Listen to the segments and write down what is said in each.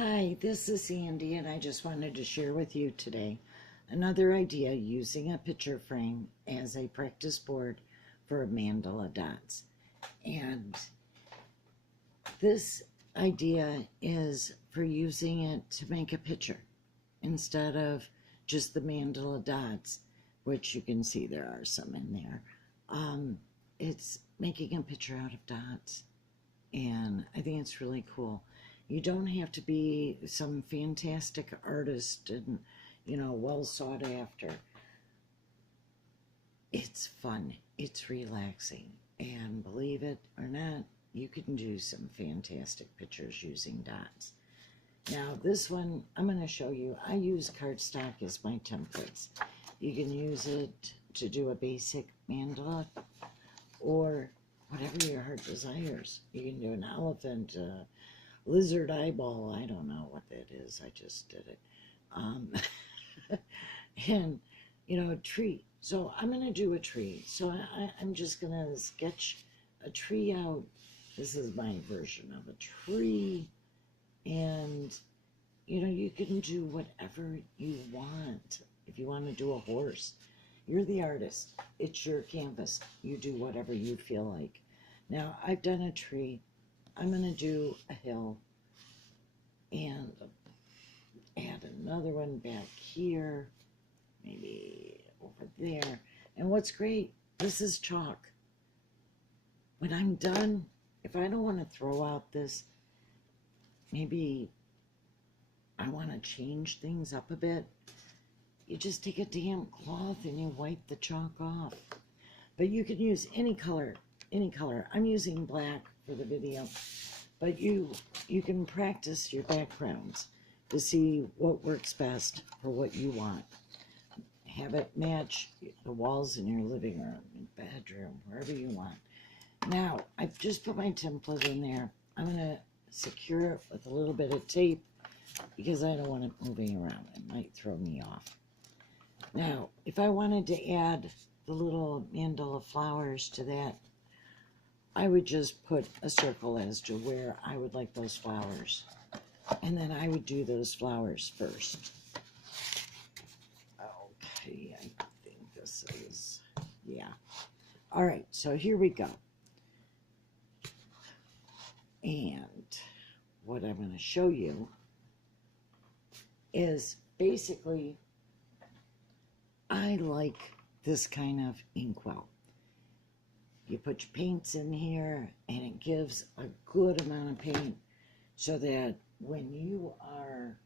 Hi, this is Sandy, and I just wanted to share with you today another idea using a picture frame as a practice board for mandala dots. And this idea is for using it to make a picture instead of just the mandala dots, which you can see there are some in there. It's making a picture out of dots, and I think it's really cool. You don't have to be some fantastic artist and, well sought after. It's fun, it's relaxing, and believe it or not, you can do some fantastic pictures using dots. Now, this one, I'm going to show you. I use cardstock as my templates. You can use it to do a basic mandala or whatever your heart desires. You can do an elephant, lizard eyeball. I don't know what that is. I just did it. And, a tree. So I'm going to do a tree. So I'm just going to sketch a tree out. This is my version of a tree. And, you can do whatever you want. If you want to do a horse, you're the artist. It's your canvas. You do whatever you feel like. Now, I've done a tree. I'm going to do a hill and add another one back here, maybe over there. And what's great, this is chalk. When I'm done, if I don't want to throw out this, maybe I want to change things up a bit, you just take a damp cloth and you wipe the chalk off. But you can use any color, any color. I'm using black for the video, but you can practice your backgrounds to see what works best for what you want. Have it match the walls in your living room, bedroom, wherever you want. Now, I've just put my template in there. I'm going to secure it with a little bit of tape because I don't want it moving around. It might throw me off. Now, if I wanted to add the little mandala flowers to that, I would just put a circle as to where I would like those flowers. And then I would do those flowers first. Okay, I think this is, yeah. All right, so here we go. And what I'm going to show you is basically, I like this kind of inkwell. You put your paints in here, and it gives a good amount of paint so that when you are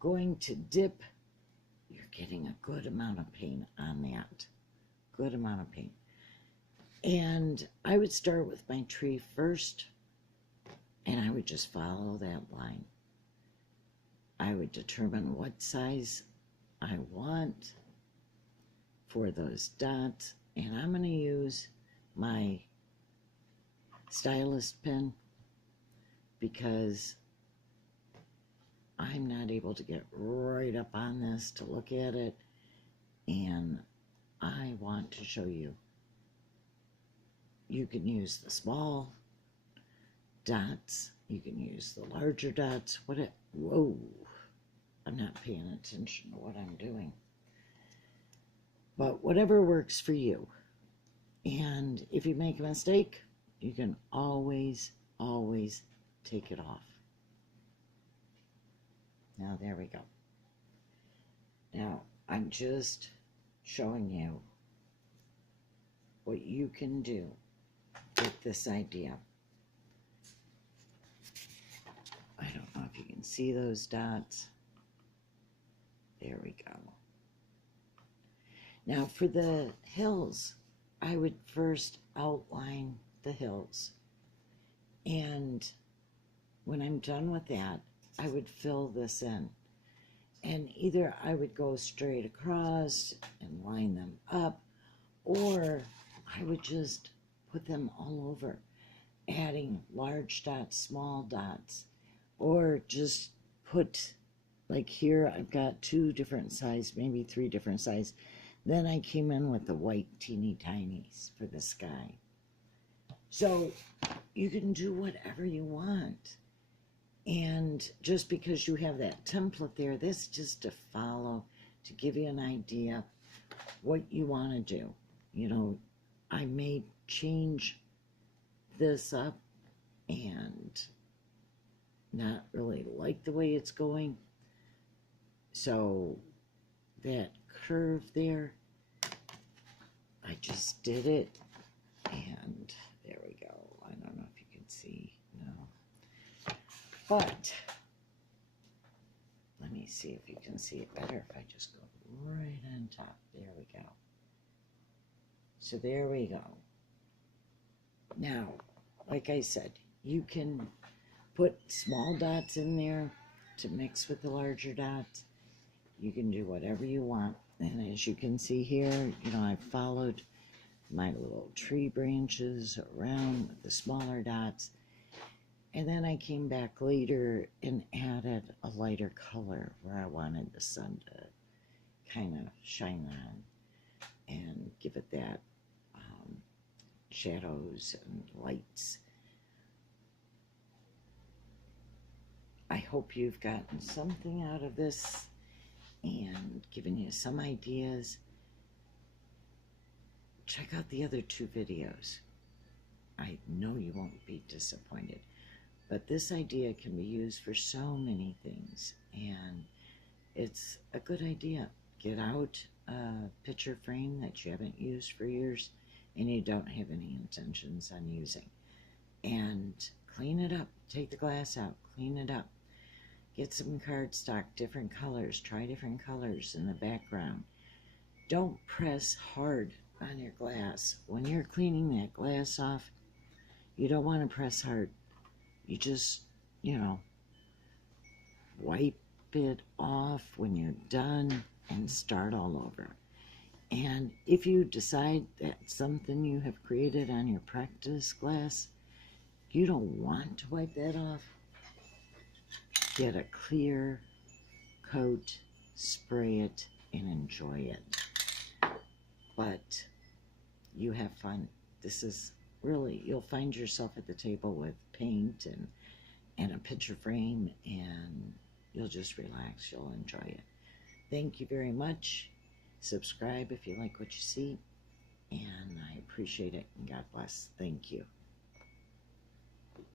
going to dip, you're getting a good amount of paint on that. Good amount of paint. And I would start with my tree first, and I would just follow that line. I would determine what size I want for those dots, and I'm going to use my stylus pen because I'm not able to get right up on this to look at it, and I want to show you. You can use the small dots, you can use the larger dots. Whoa, I'm not paying attention to what I'm doing. But whatever works for you. And if you make a mistake, you can always take it off. Now, there we go. Now, I'm just showing you what you can do with this idea. I don't know if you can see those dots. There we go. Now, for the hills, I would first outline the hills. And when I'm done with that, I would fill this in. And either I would go straight across and line them up, or I would just put them all over, adding large dots, small dots, or just put, like here, I've got 2 different sizes, maybe 3 different sizes. Then I came in with the white teeny tinies for the sky. So you can do whatever you want. And And just because you have that template there, this is just to follow, to give you an idea what you want to do. You know, I may change this up and not really like the way it's going. So that curve there, I just did it, and there we go. I don't know if you can see, no. But let me see if you can see it better if I just go right on top. There we go. So there we go. Now, like I said, you can put small dots in there to mix with the larger dots. You can do whatever you want. And as you can see here, you know, I followed my little tree branches around with the smaller dots. And then I came back later and added a lighter color where I wanted the sun to kind of shine on and give it that shadows and lights. I hope you've gotten something out of this and given you some ideas. Check out the other 2 videos. I know you won't be disappointed. But this idea can be used for so many things, and it's a good idea. Get out a picture frame that you haven't used for years and you don't have any intentions on using, and clean it up. Take the glass out, clean it up. Get some cardstock, different colors. Try different colors in the background. Don't press hard on your glass. When you're cleaning that glass off, you don't want to press hard. You just, you know, wipe it off when you're done and start all over. And if you decide that something you have created on your practice glass, you don't want to wipe that off, get a clear coat, spray it, and enjoy it. But you have fun. This is really, you'll find yourself at the table with paint and a picture frame, and you'll just relax. You'll enjoy it. Thank you very much. Subscribe if you like what you see, and I appreciate it, and God bless. Thank you.